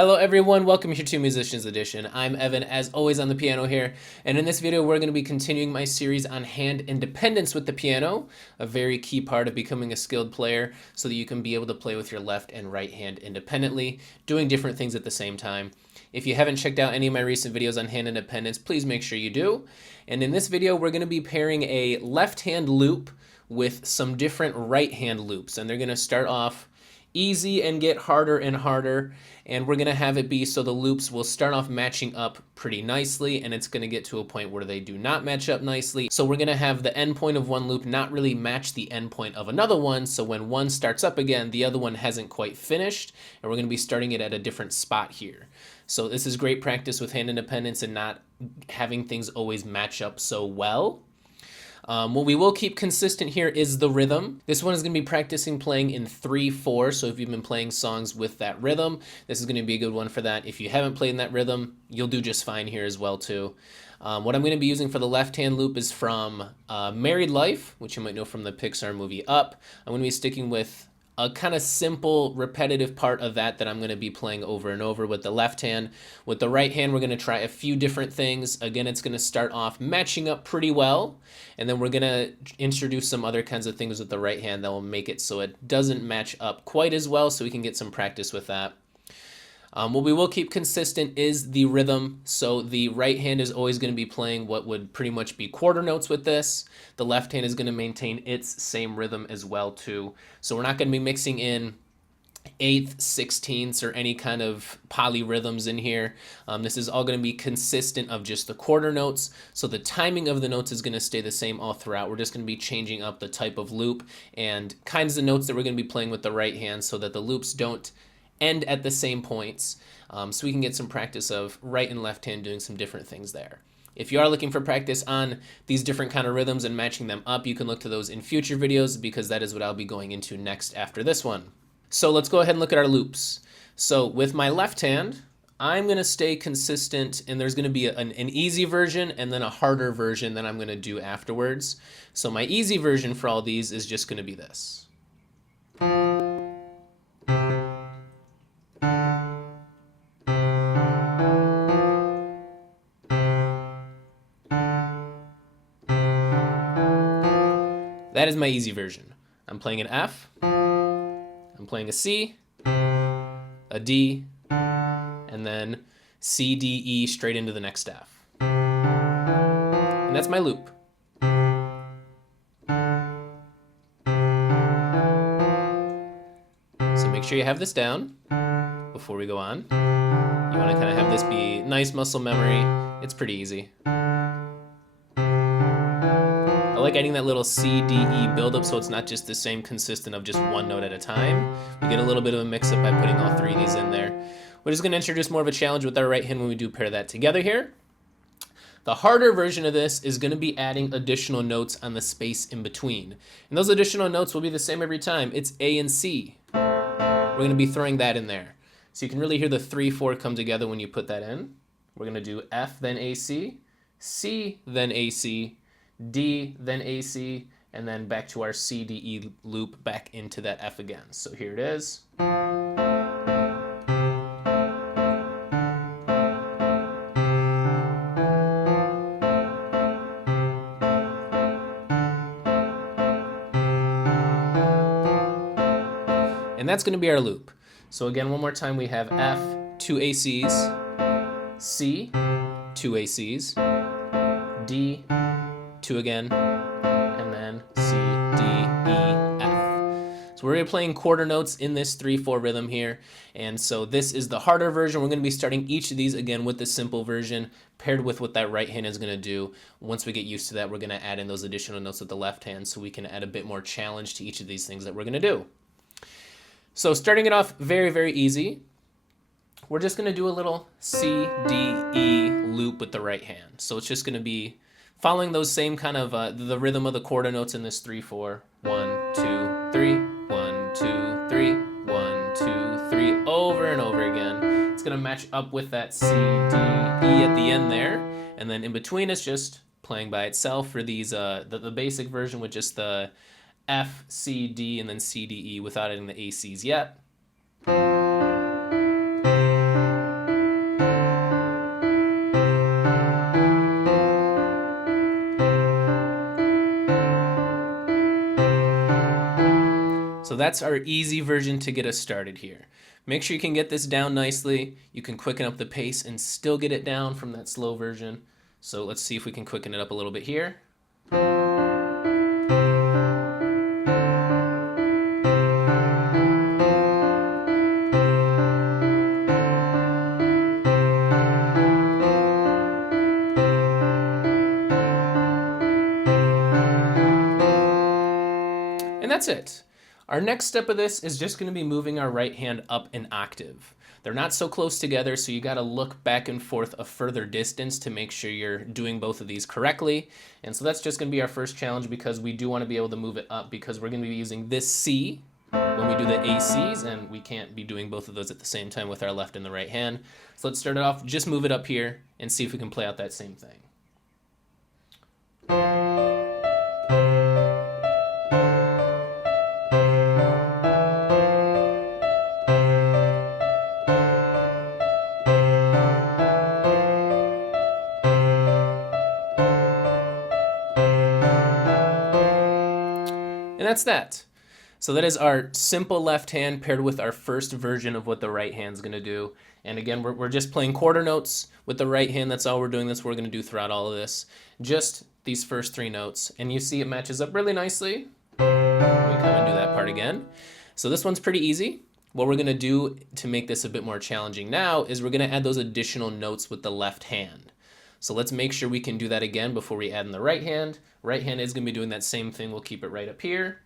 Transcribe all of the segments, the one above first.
Hello everyone, welcome here to Musicians Edition. I'm Evan, as always on the piano here, and in this video we're going to be continuing my series on hand independence with the piano, a very key part of becoming a skilled player so that you can be able to play with your left and right hand independently, doing different things at the same time. If you haven't checked out any of my recent videos on hand independence, please make sure you do. And in this video we're going to be pairing a left hand loop with some different right hand loops, and they're going to start off easy and get harder and harder, and we're going to have it be so the loops will start off matching up pretty nicely, and it's going to get to a point where they do not match up nicely. So we're going to have the end point of one loop not really match the end point of another one, so when one starts up again, the other one hasn't quite finished, and we're going to be starting it at a different spot here. So this is great practice with hand independence and not having things always match up so well. What we will keep consistent here is the rhythm. This one is going to be practicing playing in 3/4, so if you've been playing songs with that rhythm, this is going to be a good one for that. If you haven't played in that rhythm, you'll do just fine here as well too. What I'm going to be using for the left hand loop is from Married Life, which you might know from the Pixar movie Up. I'm going to be sticking with a kind of simple repetitive part of that I'm going to be playing over and over with the left hand. With the right hand, we're going to try a few different things. Again, it's going to start off matching up pretty well, and then we're going to introduce some other kinds of things with the right hand that will make it so it doesn't match up quite as well, so we can get some practice with that. What we will keep consistent is the rhythm. So the right hand is always going to be playing what would pretty much be quarter notes with this. The left hand is going to maintain its same rhythm as well too. So we're not going to be mixing in eighths, sixteenths, or any kind of polyrhythms in here. This is all going to be consistent of just the quarter notes. So the timing of the notes is going to stay the same all throughout. We're just going to be changing up the type of loop and kinds of notes that we're going to be playing with the right hand so that the loops don't end at the same points, so we can get some practice of right and left hand doing some different things there. If you are looking for practice on these different kind of rhythms and matching them up, you can look to those in future videos because that is what I'll be going into next after this one. So let's go ahead and look at our loops. So with my left hand, I'm going to stay consistent, and there's going to be an easy version and then a harder version that I'm going to do afterwards. So my easy version for all these is just going to be this. That is my easy version. I'm playing an F, I'm playing a C, a D, and then C, D, E straight into the next F. And that's my loop. So make sure you have this down before we go on. You want to kind of have this be nice muscle memory. It's pretty easy. I like adding that little C, D, E buildup so it's not just the same consistent of just one note at a time. We get a little bit of a mix-up by putting all three of these in there. We're just going to introduce more of a challenge with our right hand when we do pair that together here. The harder version of this is going to be adding additional notes on the space in between. And those additional notes will be the same every time. It's A and C. We're going to be throwing that in there. So you can really hear the 3/4 come together when you put that in. We're going to do F, then AC, C, then AC, D, then AC, and then back to our C, D, E loop back into that F again. So here it is. And that's going to be our loop. So again, one more time, we have F, 2 ACs, C, 2 ACs, D, 2 again, and then C, D, E, F. So we're playing quarter notes in this 3/4 rhythm here, and so this is the harder version. We're going to be starting each of these again with the simple version paired with what that right hand is going to do. Once we get used to that, we're going to add in those additional notes with the left hand so we can add a bit more challenge to each of these things that we're going to do. So starting it off very, very easy, we're just going to do a little C, D, E loop with the right hand. So it's just going to be following those same kind of the rhythm of the quarter notes in this 3/4. 1, 2, 3, 1, 2, 3, 1, 2, 3, over and over again. It's going to match up with that C, D, E at the end there, and then in between it's just playing by itself for these the basic version with just the F, C, D, and then C, D, E without adding the ACs yet. that's our easy version to get us started here. Make sure you can get this down nicely. You can quicken up the pace and still get it down from that slow version. So let's see if we can quicken it up a little bit here. And that's it. Our next step of this is just going to be moving our right hand up an octave. They're not so close together, so you got to look back and forth a further distance to make sure you're doing both of these correctly. And so that's just going to be our first challenge, because we do want to be able to move it up, because we're going to be using this C when we do the ACs, and we can't be doing both of those at the same time with our left and the right hand. So let's start it off, just move it up here and see if we can play out that same thing. And that's that. So that is our simple left hand paired with our first version of what the right hand's going to do. And again, we're just playing quarter notes with the right hand. That's all we're doing. That's what we're going to do throughout all of this. Just these first three notes. And you see it matches up really nicely. Let me come and do that part again. So this one's pretty easy. What we're going to do to make this a bit more challenging now is we're going to add those additional notes with the left hand. So let's make sure we can do that again before we add in the right hand. Right hand is going to be doing that same thing. We'll keep it right up here.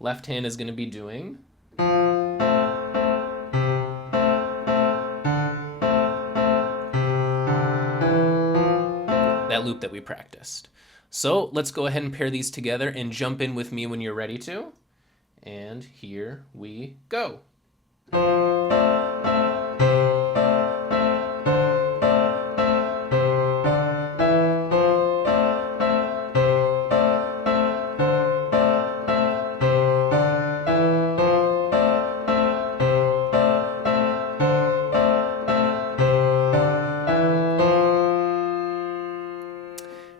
Left hand is going to be doing that loop that we practiced. So let's go ahead and pair these together and jump in with me when you're ready to. And here we go.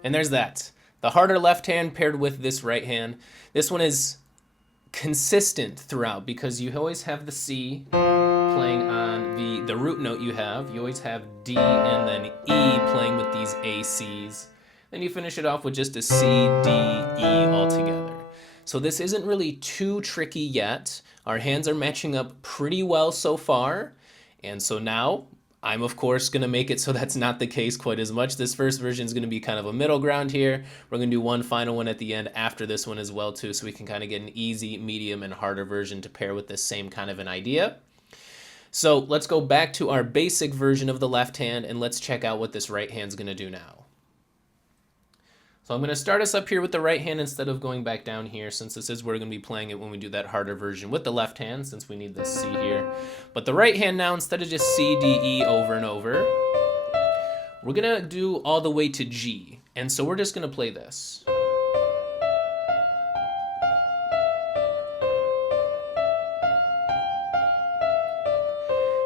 And there's that. The harder left hand paired with this right hand. This one is consistent throughout, because you always have the C playing on the root note you have. You always have D and then E playing with these ACs. Then you finish it off with just a C, D, E all together. So this isn't really too tricky yet. Our hands are matching up pretty well so far. And so now I'm, of course, going to make it so that's not the case quite as much. This first version is going to be kind of a middle ground here. We're going to do one final one at the end after this one as well, too, so we can kind of get an easy, medium, and harder version to pair with this same kind of an idea. So let's go back to our basic version of the left hand, and let's check out what this right hand's going to do now. So I'm going to start us up here with the right hand instead of going back down here, since this is where we're going to be playing it when we do that harder version with the left hand, since we need this C here. But the right hand now, instead of just C, D, E over and over, we're going to do all the way to G. And so we're just going to play this.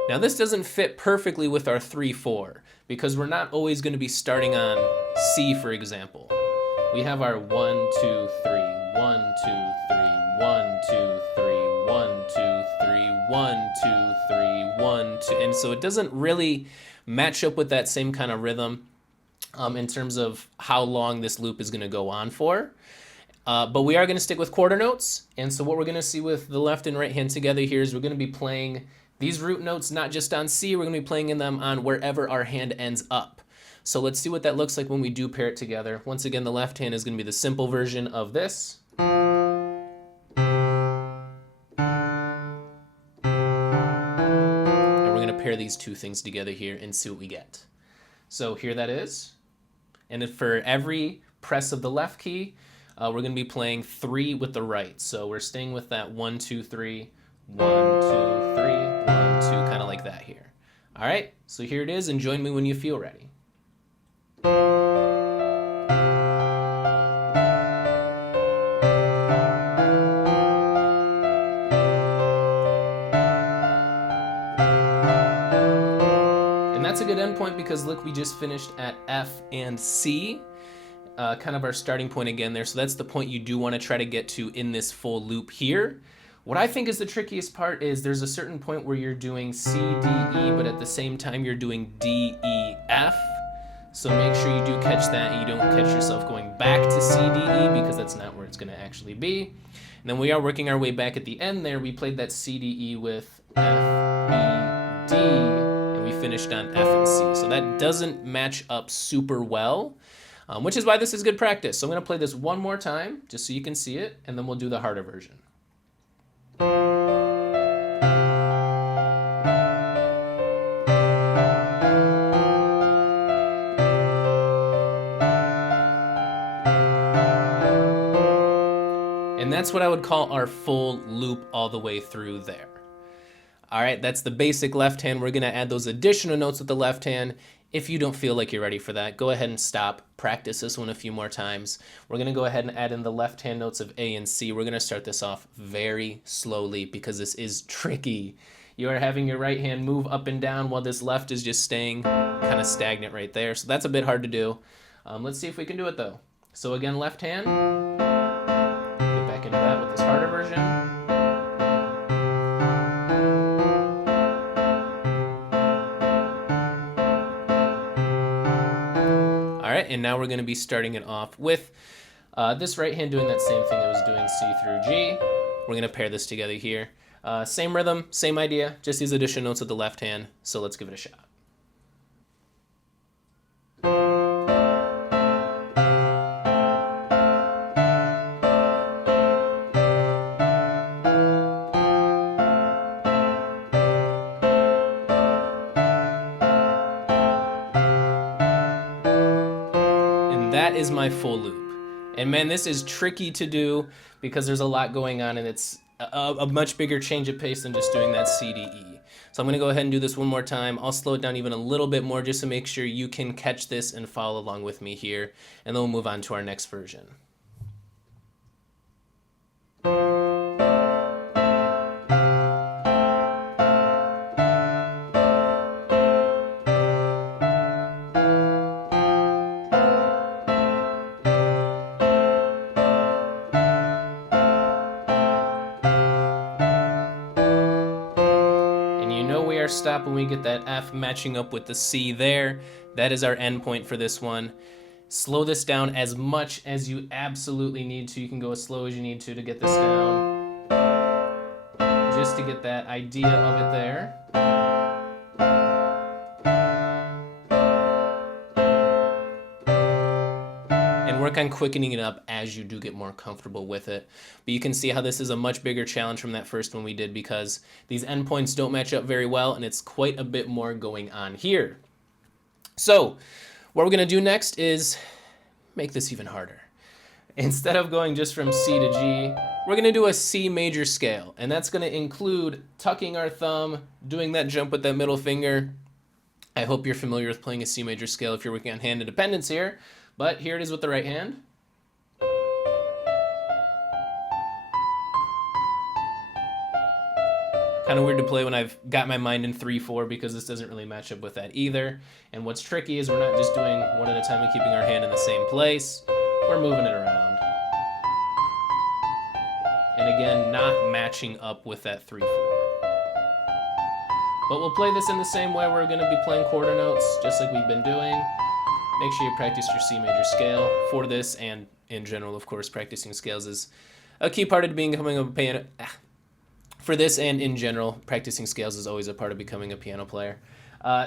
Now this doesn't fit perfectly with our 3-4, because we're not always going to be starting on C, for example. We have our 1, 2, 3, 1, 2, 3, 1, 2, 3, 1, 2, 3, 1, 2, 3, 1, 2, and so it doesn't really match up with that same kind of rhythm in terms of how long this loop is going to go on for. But we are going to stick with quarter notes, and so what we're going to see with the left and right hand together here is we're going to be playing these root notes not just on C, we're going to be playing in them on wherever our hand ends up. So let's see what that looks like when we do pair it together. Once again, the left hand is going to be the simple version of this. And we're going to pair these two things together here and see what we get. So here that is. And for every press of the left key, we're going to be playing 3 with the right. So we're staying with that 1, 2, 3, 1, 2, 3, 1, 2, kind of like that here. All right, so here it is, and join me when you feel ready. And that's a good endpoint, because look, we just finished at F and C, kind of our starting point again there. So that's the point you do want to try to get to in this full loop here. What I think is the trickiest part is there's a certain point where you're doing C, D, E, but at the same time you're doing D, E, F. So make sure you do catch that and you don't catch yourself going back to C, D, E, because that's not where it's going to actually be. And then we are working our way back at the end there. We played that C, D, E with F, E, D, and we finished on F and C. So that doesn't match up super well, which is why this is good practice. So I'm going to play this one more time just so you can see it, and then we'll do the harder version. And that's what I would call our full loop all the way through there. All right, that's the basic left hand. We're gonna add those additional notes with the left hand. If you don't feel like you're ready for that, go ahead and stop, practice this one a few more times. We're gonna go ahead and add in the left hand notes of A and C. We're gonna start this off very slowly because this is tricky. You are having your right hand move up and down while this left is just staying kind of stagnant right there. So that's a bit hard to do. Let's see if we can do it though. So again, left hand. Get back into that with this harder version. All right, and now we're going to be starting it off with this right hand doing that same thing it was doing C through G. We're going to pair this together here. Same rhythm, same idea, just these additional notes with the left hand. So let's give it a shot. That is my full loop. And man, this is tricky to do because there's a lot going on and it's a much bigger change of pace than just doing that C, D, E. So I'm gonna go ahead and do this one more time. I'll slow it down even a little bit more just to make sure you can catch this and follow along with me here. And then we'll move on to our next version. Stop when we get that F matching up with the C there. That is our end point for this one. Slow this down as much as you absolutely need to. You can go as slow as you need to get this down. Just to get that idea of it there. Work on quickening it up as you do get more comfortable with it. But you can see how this is a much bigger challenge from that first one we did because these endpoints don't match up very well and it's quite a bit more going on here. So what we're going to do next is make this even harder. Instead of going just from C to G, we're going to do a C major scale, and that's going to include tucking our thumb, doing that jump with that middle finger. I hope you're familiar with playing a C major scale if you're working on hand independence here. But here it is with the right hand. Kind of weird to play when I've got my mind in 3/4 because this doesn't really match up with that either. And what's tricky is we're not just doing one at a time and keeping our hand in the same place. We're moving it around. And again, not matching up with that 3/4. But we'll play this in the same way. We're going to be playing quarter notes just like we've been doing. Make sure you practice your C major scale for this, and in general, of course, practicing scales is a key part of becoming a piano. For this and in general, practicing scales is always a part of becoming a piano player.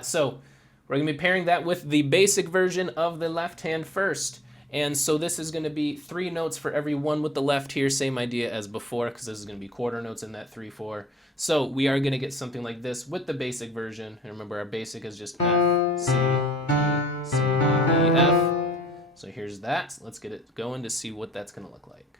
So we're going to be pairing that with the basic version of the left hand first. And so this is going to be 3 notes for every one with the left here, same idea as before, because this is going to be quarter notes in that 3/4. So we are going to get something like this with the basic version. And remember, our basic is just F, C, D, C, D, E, F. So here's that. Let's get it going to see what that's going to look like.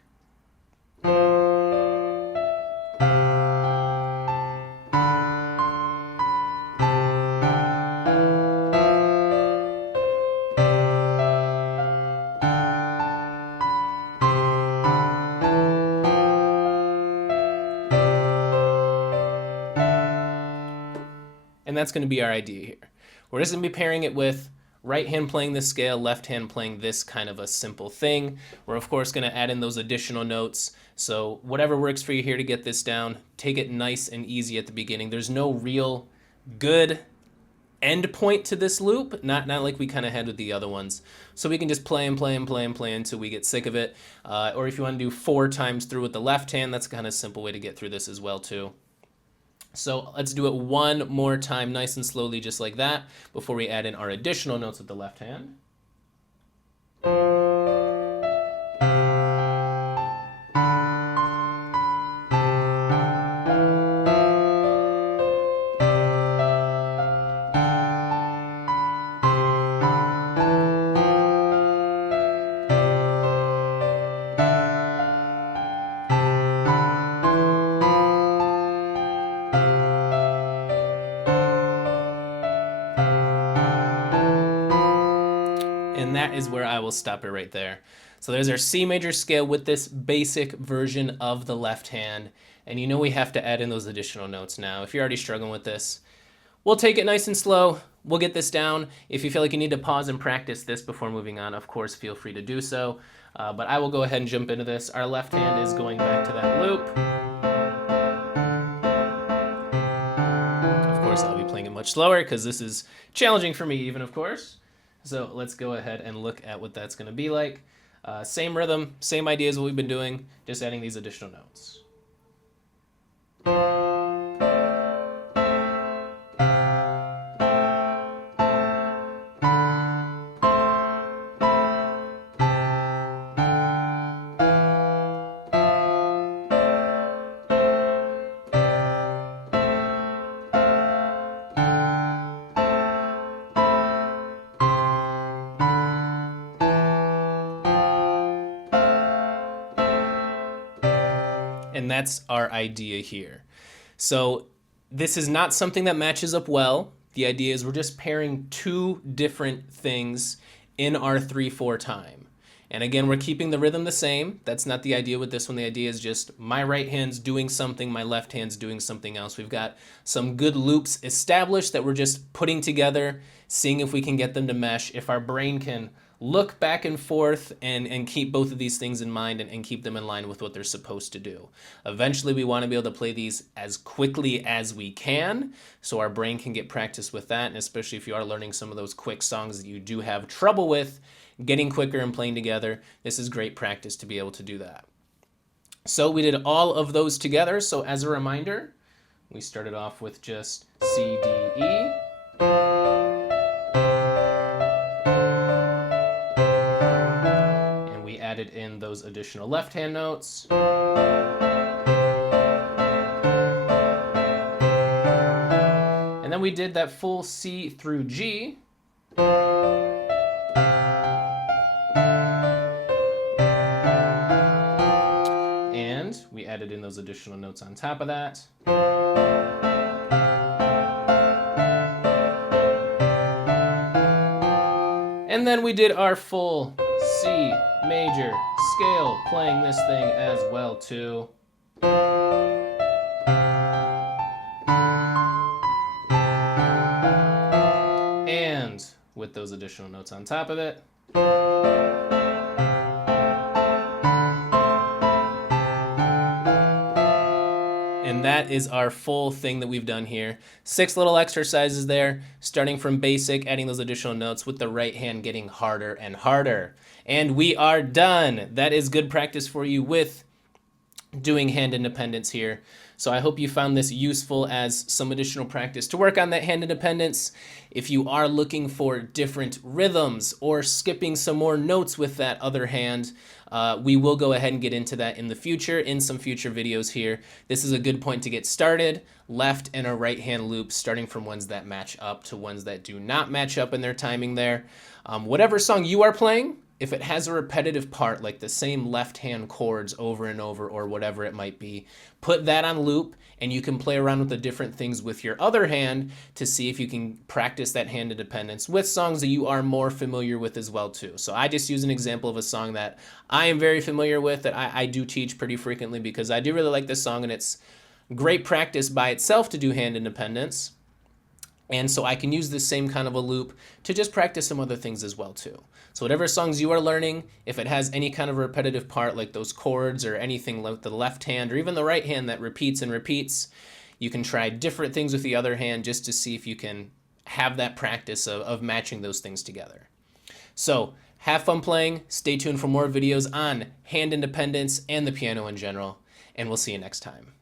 And that's going to be our idea here. We're just going to be pairing it with right hand playing this scale, left hand playing this kind of a simple thing. We're of course going to add in those additional notes. So whatever works for you here to get this down, take it nice and easy at the beginning. There's no real good end point to this loop, not like we kind of had with the other ones. So we can just play and play and play and play until we get sick of it. Or if you want to do 4 times through with the left hand, that's kind of a simple way to get through this as well too. So let's do it one more time, nice and slowly, just like that, before we add in our additional notes with the left hand. And that is where I will stop it right there. So there's our C major scale with this basic version of the left hand. And you know we have to add in those additional notes now. If you're already struggling with this, we'll take it nice and slow. We'll get this down. If you feel like you need to pause and practice this before moving on, of course, feel free to do so. But I will go ahead and jump into this. Our left hand is going back to that loop. Of course, I'll be playing it much slower because this is challenging for me even, of course. So let's go ahead and look at what that's going to be like. Same rhythm, same idea as what we've been doing, just adding these additional notes. And that's our idea here. So this is not something that matches up well. The idea is we're just pairing 2 different things in our 3/4 time. And again, we're keeping the rhythm the same. That's not the idea with this one. The idea is just my right hand's doing something, my left hand's doing something else. We've got some good loops established that we're just putting together, seeing if we can get them to mesh, if our brain can look back and forth and keep both of these things in mind and keep them in line with what they're supposed to do. Eventually, we want to be able to play these as quickly as we can so our brain can get practice with that, and especially if you are learning some of those quick songs that you do have trouble with, getting quicker and playing together, this is great practice to be able to do that. So we did all of those together. So as a reminder, we started off with just C, D, E. Added in those additional left-hand notes. And then we did that full C through G. And we added in those additional notes on top of that. And then we did our full C major scale, playing this thing as well too. And with those additional notes on top of it. And that is our full thing that we've done here. 6 little exercises there, starting from basic, adding those additional notes with the right hand getting harder and harder. And we are done. That is good practice for you with doing hand independence here. So I hope you found this useful as some additional practice to work on that hand independence. If you are looking for different rhythms or skipping some more notes with that other hand, we will go ahead and get into that in the future, in some future videos here. This is a good point to get started. Left and a right hand loop, starting from ones that match up to ones that do not match up in their timing there. Whatever song you are playing, if it has a repetitive part, like the same left-hand chords over and over or whatever it might be, put that on loop and you can play around with the different things with your other hand to see if you can practice that hand independence with songs that you are more familiar with as well too. So I just use an example of a song that I am very familiar with that I do teach pretty frequently because I do really like this song and it's great practice by itself to do hand independence. And so I can use this same kind of a loop to just practice some other things as well too. So whatever songs you are learning, if it has any kind of repetitive part like those chords or anything like the left hand or even the right hand that repeats and repeats, you can try different things with the other hand just to see if you can have that practice of matching those things together. So have fun playing. Stay tuned for more videos on hand independence and the piano in general, and we'll see you next time.